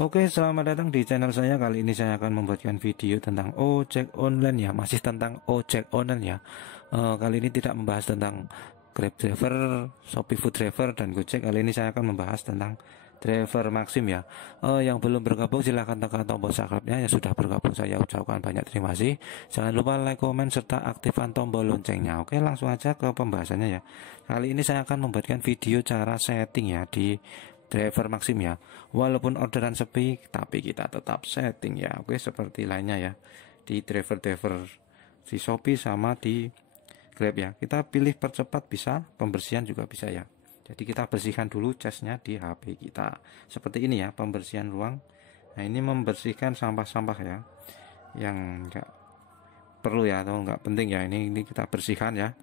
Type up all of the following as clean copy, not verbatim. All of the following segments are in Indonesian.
Oke, selamat datang di channel saya. Kali ini saya akan membuatkan video tentang ojek online ya, masih tentang ojek online ya. Kali ini tidak membahas tentang Grab driver, Shopee Food driver, dan Gojek. Kali ini saya akan membahas tentang driver Maxim ya. Yang belum bergabung silahkan tekan tombol subscribe-nya. Yang sudah bergabung saya ucapkan banyak terima kasih. Jangan lupa like, komen, serta aktifkan tombol loncengnya. Oke, langsung aja ke pembahasannya ya. Kali ini saya akan membuatkan video cara setting ya di driver Maxim ya. Walaupun orderan sepi, tapi kita tetap setting ya. Oke, seperti lainnya ya di driver di Shopee sama di Grab ya. Kita pilih percepat bisa, pembersihan juga bisa ya. Jadi kita bersihkan dulu casnya di HP kita. Seperti ini ya, pembersihan ruang. Nah, ini membersihkan sampah-sampah ya yang enggak perlu ya atau enggak penting ya. Ini kita bersihkan ya.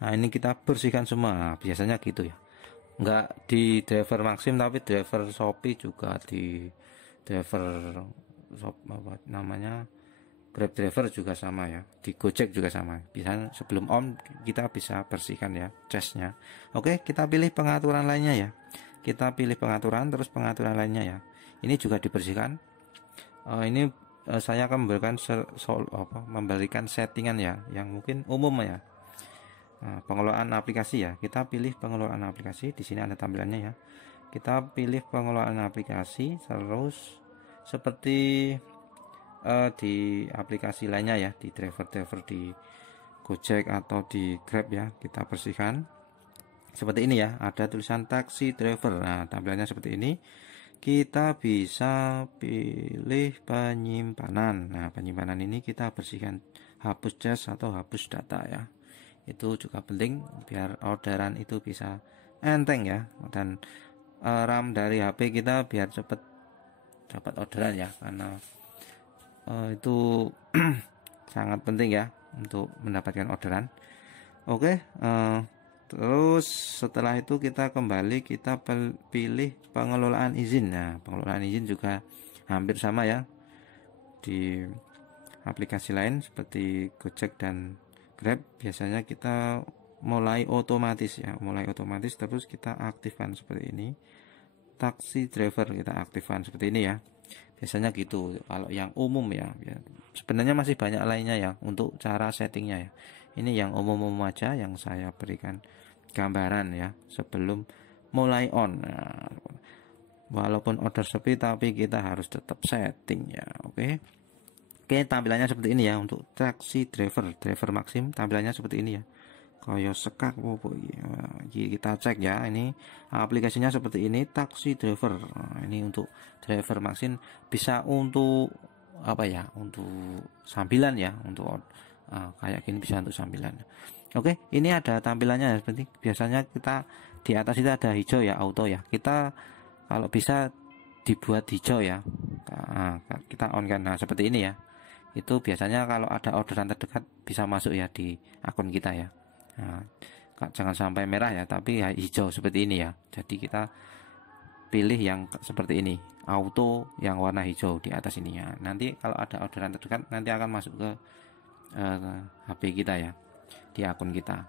Nah, ini kita bersihkan semua. Nah, biasanya gitu ya. Enggak di driver Maxim, tapi driver Shopee juga, di driver apa namanya, Grab driver juga sama ya, di Gojek juga sama. Bisa sebelum on kita bisa bersihkan ya casnya. Oke, kita pilih pengaturan lainnya ya. Kita pilih pengaturan, terus pengaturan lainnya ya. Ini juga dibersihkan. Saya akan memberikan settingan ya yang mungkin umum ya. Nah, pengelolaan aplikasi ya, kita pilih pengelolaan aplikasi. Di sini ada tampilannya ya. Kita pilih pengelolaan aplikasi, terus seperti di aplikasi lainnya ya, di driver di Gojek atau di Grab ya, kita bersihkan seperti ini ya. Ada tulisan taksi driver. Nah, tampilannya seperti ini. Kita bisa pilih penyimpanan. Nah, penyimpanan ini kita bersihkan, hapus cache atau hapus data ya. Itu juga penting biar orderan itu bisa enteng ya, dan RAM dari HP kita biar cepat dapat orderan ya, karena itu sangat penting ya untuk mendapatkan orderan. Oke, terus setelah itu kita kembali, kita pilih pengelolaan izin. Nah, pengelolaan izin juga hampir sama ya di aplikasi lain seperti Gojek dan Grab. Biasanya kita mulai otomatis ya, terus kita aktifkan seperti ini. Taksi driver kita aktifkan seperti ini ya. Biasanya gitu kalau yang umum ya. Sebenarnya masih banyak lainnya ya untuk cara settingnya ya. Ini yang umum aja yang saya berikan gambaran ya sebelum mulai on. Nah, walaupun order sepi, tapi kita harus tetap setting ya. Oke, tampilannya seperti ini ya untuk taksi driver Maxim. Tampilannya seperti ini ya, kayak sekak kita cek ya. Ini aplikasinya seperti ini, taksi driver. Nah, ini untuk driver Maxim, bisa untuk apa ya, untuk sambilan ya, untuk kayak gini bisa untuk sambilan. Oke, ini ada tampilannya seperti biasanya. Kita di atas itu ada hijau ya, auto ya. Kita kalau bisa dibuat hijau ya. Nah, kita on kan. Nah, seperti ini ya. Itu biasanya kalau ada orderan terdekat bisa masuk ya di akun kita ya. Nah, jangan sampai merah ya, tapi ya hijau seperti ini ya. Jadi kita pilih yang seperti ini, auto yang warna hijau di atas ini ya. Nanti kalau ada orderan terdekat nanti akan masuk ke HP kita ya, di akun kita.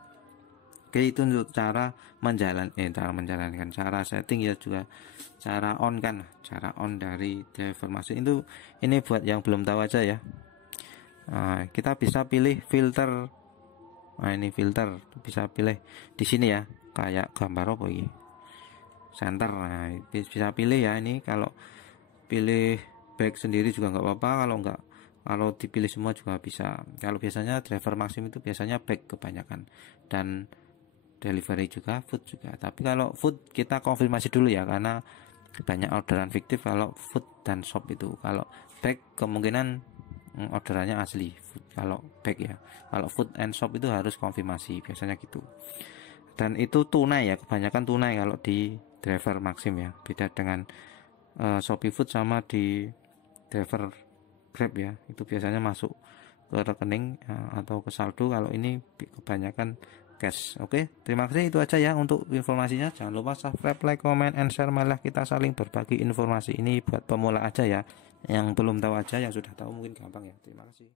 Oke, itu untuk cara menjalankan cara setting ya, juga cara on kan, cara on dari driver Maxim itu. Ini buat yang belum tahu aja ya. Nah, kita bisa pilih filter. Nah, ini filter bisa pilih di sini ya, kayak gambar apa ini, center. Nah, bisa pilih ya. Ini kalau pilih back sendiri juga nggak apa-apa, kalau dipilih semua juga bisa. Kalau biasanya driver Maxim itu biasanya back kebanyakan, dan delivery juga, food juga. Tapi kalau food kita konfirmasi dulu ya, karena banyak orderan fiktif kalau food dan shop itu. Kalau back kemungkinan orderannya asli food, kalau back ya. Kalau food and shop itu harus konfirmasi biasanya gitu. Dan itu tunai ya, kebanyakan tunai kalau di driver Maxim ya. Beda dengan Shopee Food sama di driver Grab ya, itu biasanya masuk ke rekening atau ke saldo. Kalau ini kebanyakan cash. Oke, terima kasih, itu aja ya untuk informasinya. Jangan lupa subscribe, like, comment, and share. Malah kita saling berbagi informasi. Ini buat pemula aja ya, yang belum tahu aja, yang sudah tahu mungkin gampang ya. Terima kasih.